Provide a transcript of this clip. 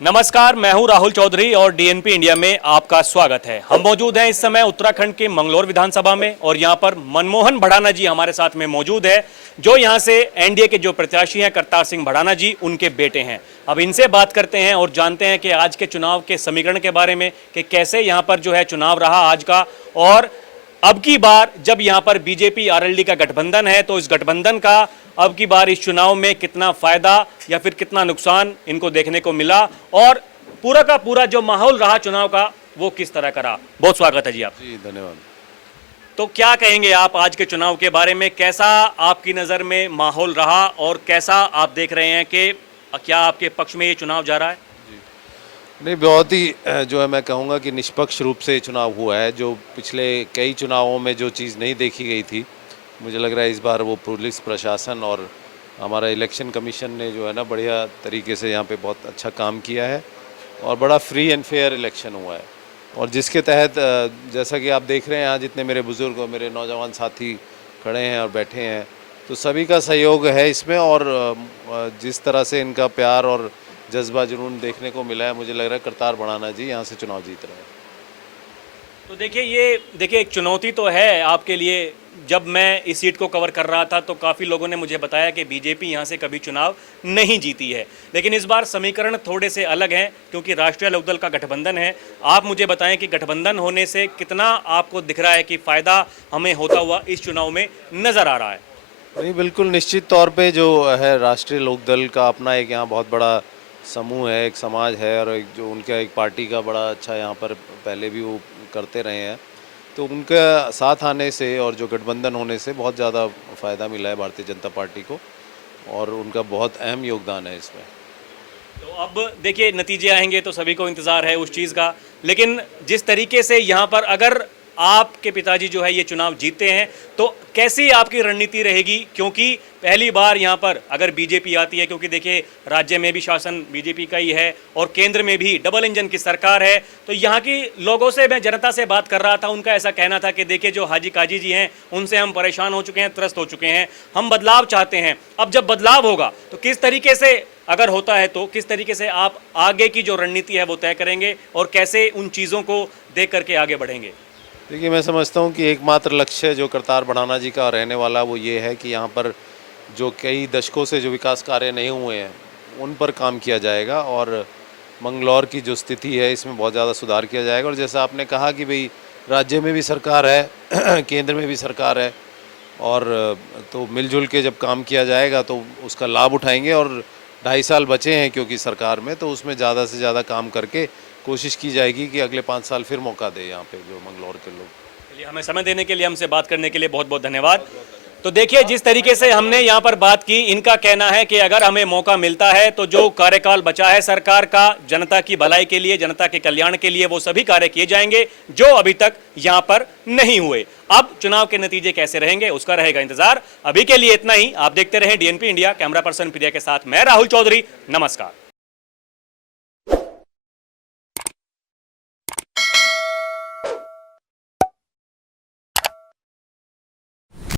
नमस्कार, मैं हूं राहुल चौधरी और डीएनपी इंडिया में आपका स्वागत है। हम मौजूद हैं इस समय उत्तराखंड के मंगलौर विधानसभा में और यहां पर मनमोहन भड़ाना जी हमारे साथ में मौजूद है, जो यहां से एनडीए के जो प्रत्याशी हैं करतार सिंह भड़ाना जी, उनके बेटे हैं। अब इनसे बात करते हैं और जानते हैं कि आज के चुनाव के समीकरण के बारे में कि कैसे यहां पर जो है चुनाव रहा आज का, और अब की बार जब यहां पर बीजेपी आरएलडी का गठबंधन है तो इस गठबंधन का अब की बार इस चुनाव में कितना फायदा या फिर कितना नुकसान इनको देखने को मिला, और पूरा का पूरा जो माहौल रहा चुनाव का वो किस तरह का रहा। बहुत स्वागत है जी आप। जी धन्यवाद। तो क्या कहेंगे आप आज के चुनाव के बारे में, कैसा आपकी नज़र में माहौल रहा और कैसा आप देख रहे हैं कि क्या आपके पक्ष में ये चुनाव जा रहा है? नहीं, बहुत ही जो है मैं कहूँगा कि निष्पक्ष रूप से चुनाव हुआ है। जो पिछले कई चुनावों में जो चीज़ नहीं देखी गई थी, मुझे लग रहा है इस बार वो पुलिस प्रशासन और हमारा इलेक्शन कमीशन ने जो है ना बढ़िया तरीके से यहाँ पे बहुत अच्छा काम किया है और बड़ा फ्री एंड फेयर इलेक्शन हुआ है। और जिसके तहत जैसा कि आप देख रहे हैं यहाँ जितने मेरे बुज़ुर्ग और मेरे नौजवान साथी खड़े हैं और बैठे हैं, तो सभी का सहयोग है इसमें। और जिस तरह से इनका प्यार और जज्बा जुनून देखने को मिला है, मुझे लग रहा है करतार भड़ाना जी यहाँ से चुनाव जीत रहे हैं। तो देखिए एक चुनौती तो है आपके लिए। जब मैं इस सीट को कवर कर रहा था तो काफ़ी लोगों ने मुझे बताया कि बीजेपी यहाँ से कभी चुनाव नहीं जीती है, लेकिन इस बार समीकरण थोड़े से अलग हैं क्योंकि राष्ट्रीय लोकदल का गठबंधन है। आप मुझे बताएं कि गठबंधन होने से कितना आपको दिख रहा है कि फ़ायदा हमें होता हुआ इस चुनाव में नज़र आ रहा है? नहीं, बिल्कुल निश्चित तौर पे जो है राष्ट्रीय लोकदल का अपना एक यहाँ बहुत बड़ा समूह है, एक समाज है, और एक जो उनका एक पार्टी का बड़ा अच्छा यहाँ पर पहले भी वो करते रहे हैं, तो उनका साथ आने से और जो गठबंधन होने से बहुत ज़्यादा फ़ायदा मिला है भारतीय जनता पार्टी को, और उनका बहुत अहम योगदान है इसमें। तो अब देखिए नतीजे आएंगे तो सभी को इंतज़ार है उस चीज़ का, लेकिन जिस तरीके से यहाँ पर अगर आपके पिताजी जो है ये चुनाव जीतते हैं तो कैसी आपकी रणनीति रहेगी? क्योंकि पहली बार यहाँ पर अगर बीजेपी आती है, क्योंकि देखिए राज्य में भी शासन बीजेपी का ही है और केंद्र में भी डबल इंजन की सरकार है, तो यहाँ की लोगों से, मैं जनता से बात कर रहा था, उनका ऐसा कहना था कि देखिए जो हाजी काजी जी हैं उनसे हम परेशान हो चुके हैं, त्रस्त हो चुके हैं, हम बदलाव चाहते हैं। अब जब बदलाव होगा तो किस तरीके से, अगर होता है तो किस तरीके से आप आगे की जो रणनीति है वो तय करेंगे और कैसे उन चीज़ों को देख करके आगे बढ़ेंगे? देखिए, मैं समझता हूँ कि एकमात्र लक्ष्य जो करतार भड़ाना जी का रहने वाला वो ये है कि यहाँ पर जो कई दशकों से जो विकास कार्य नहीं हुए हैं उन पर काम किया जाएगा, और मंगलौर की जो स्थिति है इसमें बहुत ज़्यादा सुधार किया जाएगा। और जैसा आपने कहा कि भाई राज्य में भी सरकार है केंद्र में भी सरकार है, और तो मिलजुल के जब काम किया जाएगा तो उसका लाभ उठाएंगे। और 2.5 साल बचे हैं क्योंकि सरकार में, तो उसमें ज़्यादा से ज़्यादा काम करके कोशिश की जाएगी कि अगले 5 साल फिर मौका दे यहाँ पे जो मंगलौर के लोग। चलिए, हमें समय देने के लिए, हमसे बात करने के लिए बहुत बहुत धन्यवाद। तो देखिए जिस तरीके से हमने यहाँ पर बात की, इनका कहना है कि अगर हमें मौका मिलता है तो जो कार्यकाल बचा है सरकार का, जनता की भलाई के लिए, जनता के कल्याण के लिए, वो सभी कार्य किए जाएंगे जो अभी तक यहाँ पर नहीं हुए। अब चुनाव के नतीजे कैसे रहेंगे उसका रहेगा इंतजार। अभी के लिए इतना ही। आप देखते रहें डीएनपी इंडिया। कैमरा पर्सन प्रिया के साथ मैं राहुल चौधरी। नमस्कार।